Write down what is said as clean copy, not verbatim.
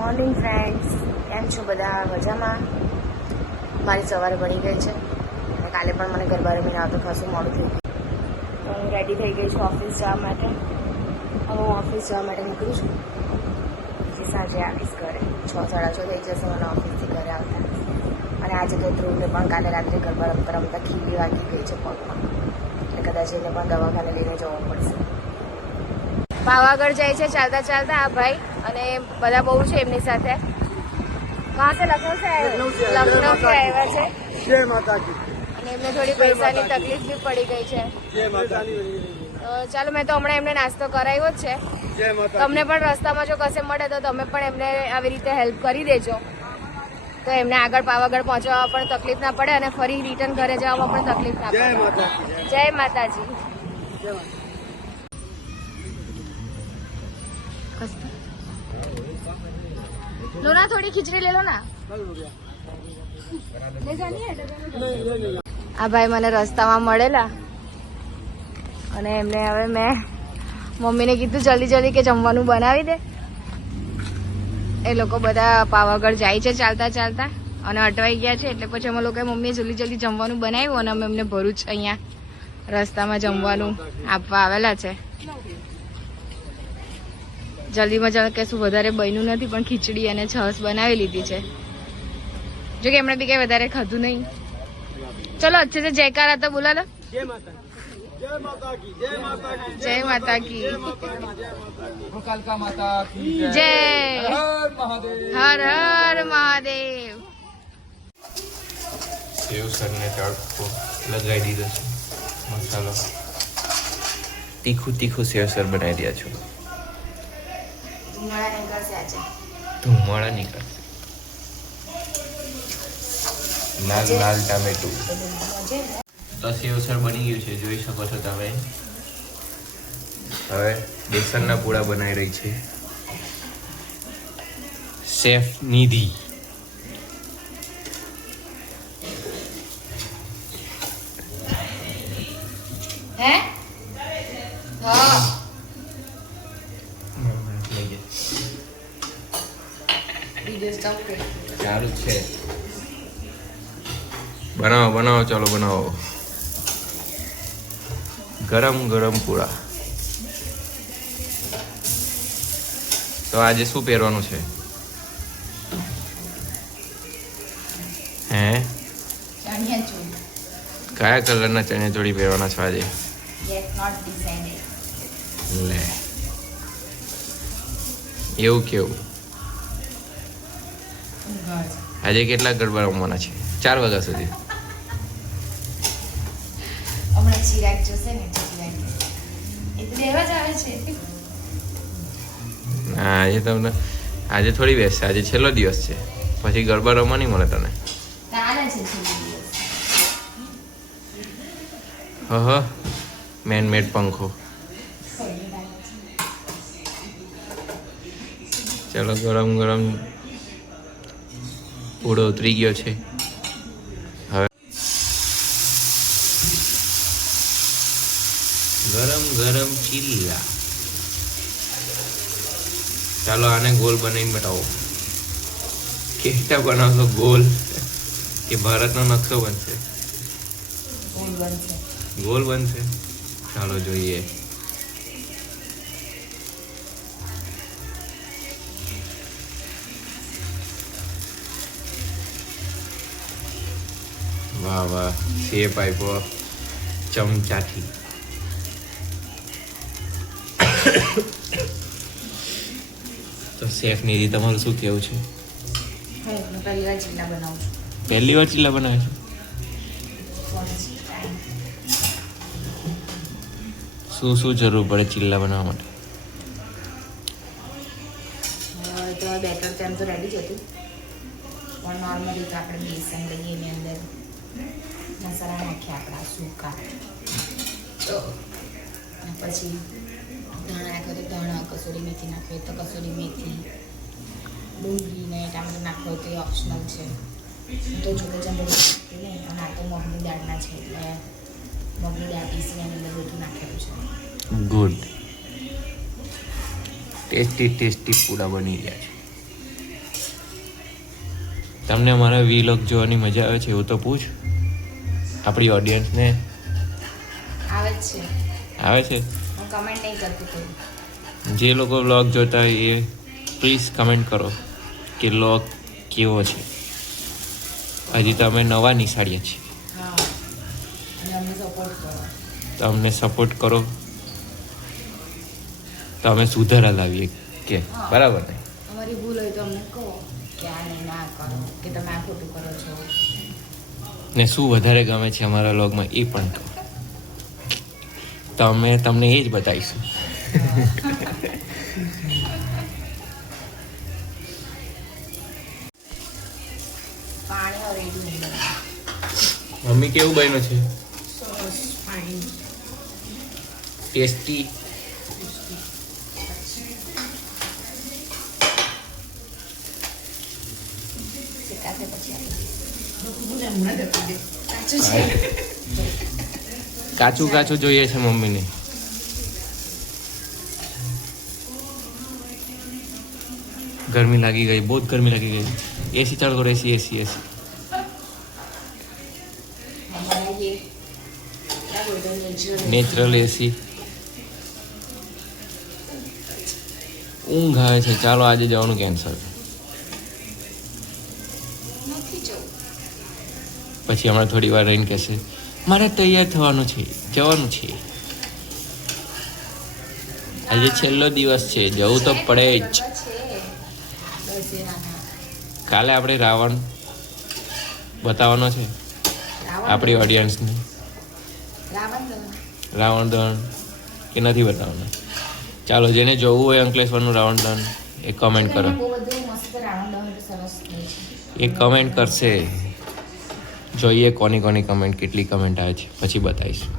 Morning friends, કેમ છો બધા? મજામાં? મારી સવારે બની ગઈ છે અને કાલે પણ મને ગરબા રમીને આવતો ખાસું મોડું થઈ ગયું. તો હું રેડી થઈ ગઈ છું ઓફિસ જવા માટે. હવે હું ઓફિસ જવા માટે નીકળું છું. પછી સાંજે આવીશ ઘરે. 6-6:30 થઈ જશે મને ઓફિસથી ઘરે આવતા. અને આજે તો ધ્રુવને પણ કાલે રાત્રે ગરબા રમતા રમતા ખીલી વાગી ગઈ છે પગમાં, એટલે કદાચ એને પણ દવાખાને લઈને જવું પડશે. પાવાગઢ જાય છે ચાલતા ચાલતા આ ભાઈ, અને બધા બહુ છે એમની સાથે. કહાં સે? લખનઉ સે આવ્યા છે. જય માતા કી. અને એમને થોડી પૈસાની તકલીફ બી પડી ગઈ છે. જય માતા કી. ચાલો, મેં તો હમણાં એમને નાસ્તો કરાવ્યો જ છે. જય માતા. તમને પણ રસ્તામાં જો કશે મળે તો તમે પણ એમને આવી રીતે હેલ્પ કરી દેજો, તો એમને આગળ પાવાગઢ પહોંચવામાં પણ તકલીફ ના પડે અને ફરી રિટર્ન ઘરે જવામાં પણ તકલીફ ના પડે. જય માતાજી. જય માતાજી. જય માતા. लोना थोड़ी खिचड़ी ले लो ना. આ ભાઈ મને રસ્તામાં મળેલા અને એમને હવે મેં મમ્મીને કીધું જલ્દી જલ્દી કે જમવાનું બનાવી દે. એ લોકો બધા પાવાગઢ જાય છે ચાલતા ચાલતા અને અટવાઈ ગયા છે, એટલે પછી અમે લોકોએ મમ્મીએ જલ્દી જલ્દી જમવાનું બનાવ્યું અને અમે એમને ભરૂચ અહીંયા રસ્તામાં જમવાનું આપવા આવેલા છે. જલ્દીમાં જલ્દી કશું વધારે બન્યું નથી, પણ ખીચડી અને છાશ બનાવી લીધી છે. જો કે એમણે બી કઈ વધારે ખાધું નહીં. ચલો अच्छे से जयकारा तो बोला लो. જય માતા. જય માતા કી. જય માતા કી. जय माता की. કાલકા માતા કી जय. હર મહાદેવ. हर हर महादेव. સેવ સરને તડકો લગાવી દીધો છે. મસાલો તીખું તીખું સેવસર બનાવી રહ્યા છો. ધુમાડા નીકળશે. લાલ લાલ ટામેટું. તો સેવસર બની ગયું છે, જોઈ શકો છો તમે. હવે બેસનના પૂડા બનાવી રહી છે શેફ નિધિ. હે? હા. સારું છે. બનાવો બનાવો, ચાલો બનાવો. ગરમ ગરમ પૂડા. તો આજે શું પહેરવાનું છે? હે? કયા કલરના ચણિયા ચોળી પહેરવાના છો આજે? લે, એવું કેવું? આજે કેટલા ગરબા રમવાના છે? 4 વાગ્યા સુધી. હમણાં ચિરાગ જોશે ને એ તો લેવા જ આવે છે. હા, આજે તમને આજે થોડી બેસશે. આજે છેલ્લો દિવસ છે, પછી ગરબા રમવા નહીં મળે તને. કાલે છે હ મેન મેડ પંખો. ચલો, ગરમ ગરમ પૂડો ઉતરી ગયો છે. હવે ગરમ ગરમ ચીલા. ચાલો, આને ગોલ બનાવીને બતાવો. કેટા બનાવશો? ગોલ કે ભારતનો નકશો બનશે? ગોલ બનશે. ચાલો જોઈએ. વાહ વાહ, શેપ આપ્યો ચમચાથી. તો શેફ નિધિ, તમારું શું કેવું છે? હું પહેલી વાર ચીલા બનાવું છું. પહેલી વાર ચીલા બનાવે છે? શું શું જરૂર પડે ચીલા બનાવવા માટે? તો બેટર તેમ તો રેડી જ હતું, પણ નોર્મલી તો આપણે બેસન લઈએ, એની અંદર મસાલા નાખીએ આપણા સૂકા, તો પછી ધાણા નાખો તો ધાણા, કસૂરી મેથી નાખીએ તો કસૂરી મેથી, ડુંગળી ને ટામેટું નાખો તો એ ઓપ્શનલ છે. તો જોડે જમણી નાખતી નહીં, પણ આ તો મગની દાળના છે એટલે મગની દાળ પીસી એની અંદર બધું નાખેલું છે. ગુડ. ટેસ્ટી ટેસ્ટી પૂડા બની ગયા છે. તમને અમારા વીલોગ જોવાની મજા આવે છે એવું તો પૂછ આપણી ઓડિયન્સને. આવે જ છે, આવે છે? હું કમેન્ટ નહીં કરતી કોઈ. જે લોકો વ્લોગ જોતા હોય એ પ્લીઝ કમેન્ટ કરો કે વ્લોગ કેવો છે. હજી તો અમે નવા નિશાળીએ છીએ, હા, અને અમને સપોર્ટ કરો. તો અમને સપોર્ટ કરો તો અમે સુધારા લાવીએ કે બરાબર ને. અમારી ભૂલ હોય તો અમને કહો કે આ નહીં ના કરો, કે તમે આ ખોટું કરો છો. ને શું વધારે ગમે છે અમારા વ્લોગમાં એ પણ કહો, તો અમે તમને એ જ બતાવીશું. પાણી હવે રેડી. મમ્મી કેવું બન્યું છે? સરસ, ફાઇન. ટેસ્ટી. શેકાશે પછી કાચું કાચું જોઈએ છે મમ્મીને. गर्मी लगी गई, बहुत गर्मी लगी गई. एसी चालू करो, एसी एसी एसी. हमारा ये क्या बोलते हैं, नेचुरल एसी. ઊંઘ આવે છે. ચાલો આજે જવાનું કેન્સલ. નથી જવું. પછી હમણાં થોડી વાર રહીને કહેશે મારે તૈયાર થવાનું છે, જવાનું છે. આજે છેલ્લો દિવસ છે, જવું તો પડે જ. કાલે આપણે રાવણ બતાવવાનો છે આપણી ઓડિયન્સને. રાવણ દહન કે નથી બતાવવાનો? ચાલો, જેને જોવું હોય અંકલેશ્વરનું રાવણ દહન એ કમેન્ટ કરો. એ કમેન્ટ કરશે, જોઈએ કોની કોની કમેન્ટ, કેટલી કમેન્ટ આવે છે પછી બતાવીશું.